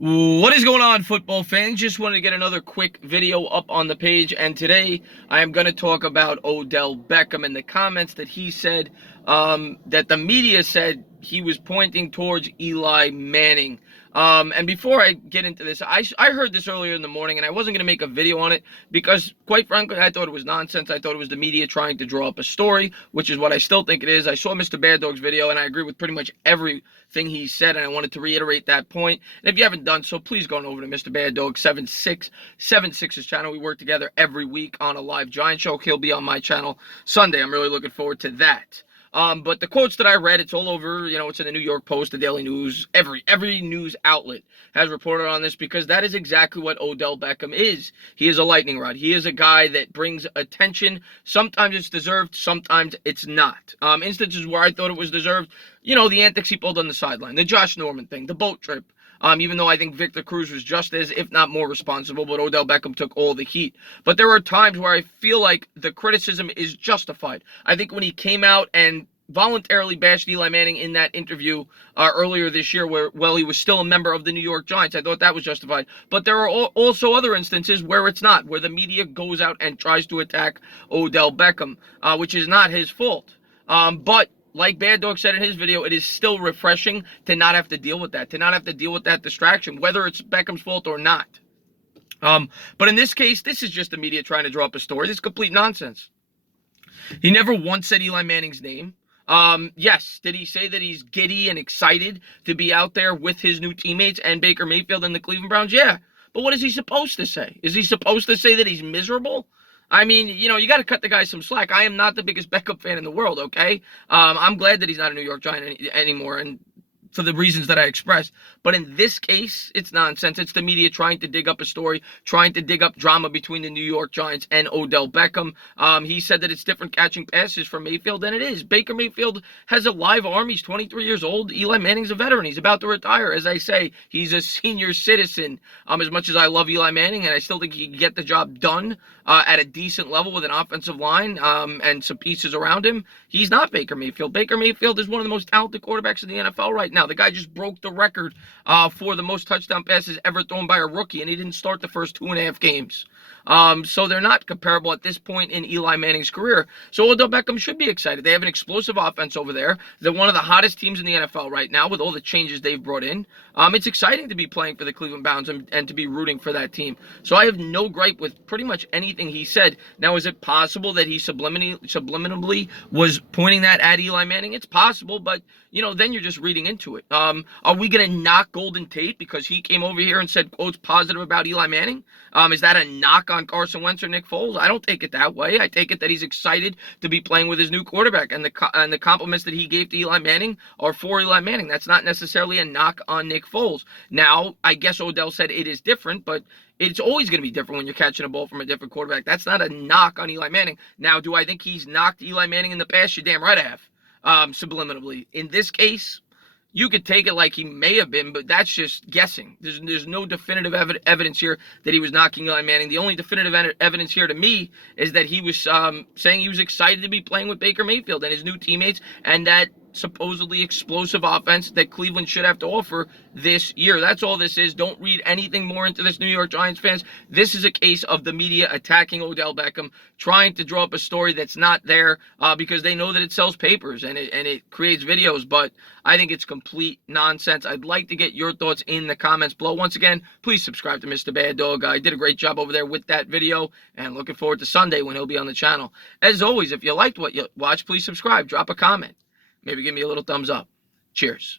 What is going on, football fans? Just wanted to get another quick video up on the page, and today I am going to talk about Odell Beckham and the comments that he said, that the media said he was pointing towards Eli Manning. And before I get into this, I heard this earlier in the morning, and I wasn't going to make a video on it because, quite frankly, I thought it was nonsense. I thought it was the media trying to draw up a story, which is what I still think it is. I saw Mr. Bad Dog's video, and I agree with pretty much everything he said, and I wanted to reiterate that point. And if you haven't done so, please go on over to Mr. Bad Dog 7676's channel. We work together every week on a live Giant show. He'll be on my channel Sunday. I'm really looking forward to that. But the quotes that I read, it's all over, it's in the New York Post, the Daily News, every news outlet has reported on this because that is exactly what Odell Beckham is. He is a lightning rod. He is a guy that brings attention. Sometimes it's deserved, sometimes it's not. Instances where I thought it was deserved, the antics he pulled on the sideline, the Josh Norman thing, the boat trip. Even though I think Victor Cruz was just as, if not more responsible, but Odell Beckham took all the heat. But there are times where I feel like the criticism is justified. I think when he came out and voluntarily bashed Eli Manning in that interview earlier this year where, well, he was still a member of the New York Giants, I thought that was justified. But there are also other instances where it's not, where the media goes out and tries to attack Odell Beckham, which is not his fault. But like Bad Dog said in his video, it is still refreshing to not have to deal with that, distraction, whether it's Beckham's fault or not. But in this case, this is just the media trying to draw up a story. This is complete nonsense. He never once said Eli Manning's name. Yes, did he say that he's giddy and excited to be out there with his new teammates and Baker Mayfield and the Cleveland Browns? Yeah. But what is he supposed to say? Is he supposed to say that he's miserable? I mean, you got to cut the guy some slack. I am not the biggest Beckham fan in the world, okay? I'm glad that he's not a New York Giant anymore, and for the reasons that I expressed. But in this case, it's nonsense. It's the media trying to dig up a story, trying to dig up drama between the New York Giants and Odell Beckham. He said that it's different catching passes for Mayfield than it is. Baker Mayfield has a live arm. He's 23 years old. Eli Manning's a veteran. He's about to retire. As I say, he's a senior citizen. As much as I love Eli Manning, and I still think he can get the job done at a decent level with an offensive line and some pieces around him, he's not Baker Mayfield. Baker Mayfield is one of the most talented quarterbacks in the NFL right now. The guy just broke the record for the most touchdown passes ever thrown by a rookie, and he didn't start the first 2.5 games. So they're not comparable at this point in Eli Manning's career. So Odell Beckham should be excited. They have an explosive offense over there. They're one of the hottest teams in the NFL right now with all the changes they've brought in. It's exciting to be playing for the Cleveland Browns and to be rooting for that team. So I have no gripe with pretty much anything he said. Now, is it possible that he subliminally was pointing that at Eli Manning? It's possible, but then you're just reading into it. Are we going to knock Golden Tate because he came over here and said quotes positive about Eli Manning? Is that a knock on Carson Wentz or Nick Foles? I don't take it that way. I take it that he's excited to be playing with his new quarterback, and the compliments that he gave to Eli Manning are for Eli Manning. That's not necessarily a knock on Nick Foles. Now, I guess Odell said it is different, but it's always going to be different when you're catching a ball from a different quarterback. That's not a knock on Eli Manning. Now, do I think he's knocked Eli Manning in the past? You're damn right I have. Subliminally. In this case, you could take it like he may have been, but that's just guessing. There's no definitive evidence here that he was knocking Eli Manning. The only definitive evidence here to me is that he was saying he was excited to be playing with Baker Mayfield and his new teammates and that supposedly explosive offense that Cleveland should have to offer this year. That's all this is. Don't read anything more into this, New York Giants fans. This is a case of the media attacking Odell Beckham, trying to draw up a story that's not there because they know that it sells papers and it creates videos, but I think it's complete nonsense. I'd like to get your thoughts in the comments below. Once again, please subscribe to Mr. Bad Dog. I did a great job over there with that video, and looking forward to Sunday when he'll be on the channel. As always, if you liked what you watched, please subscribe, drop a comment. Maybe give me a little thumbs up. Cheers.